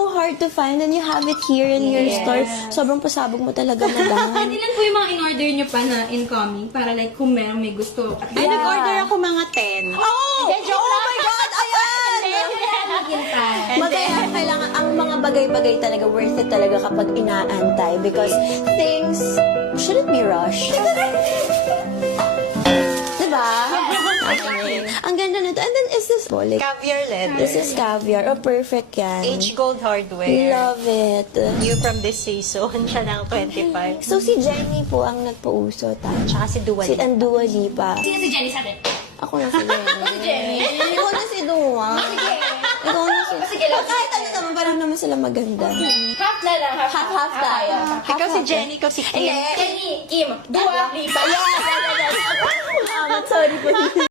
so hard to find and you have it here in your store. Sobrang pasabog mo talaga, madam. Ilan po yung mga in-order nyo pa na incoming? Para like, kung merong may gusto. Ay, nag-order ako mga 10. Oh! Oh my God! Ayan! Magaya, kailangan, ang mga bagay-bagay talaga, worth it talaga kapag inaantay because things shouldn't be rushed. Diba? Okay. Ang ganda nito. And then, is this like, Caviar leather. this is caviar. Oh, perfect yan. H Gold Hardware. Love it. New from this season. Siya lang 25. So, si Jenny po ang nagpausot. Tsaka si Dua Si Lipa. ang Dua Lipa. Sino si Jenny sa atin? Ako na si Jenny. Ikaw na si Dua. Ikaw na si... Sige lang. Kahit ano naman, parang naman sila maganda. Half na lang. Half-half tayo. Ikaw si Jenny, ikaw si Kim. Jenny, Kim, Dua, Lipa. Yes! Sorry po.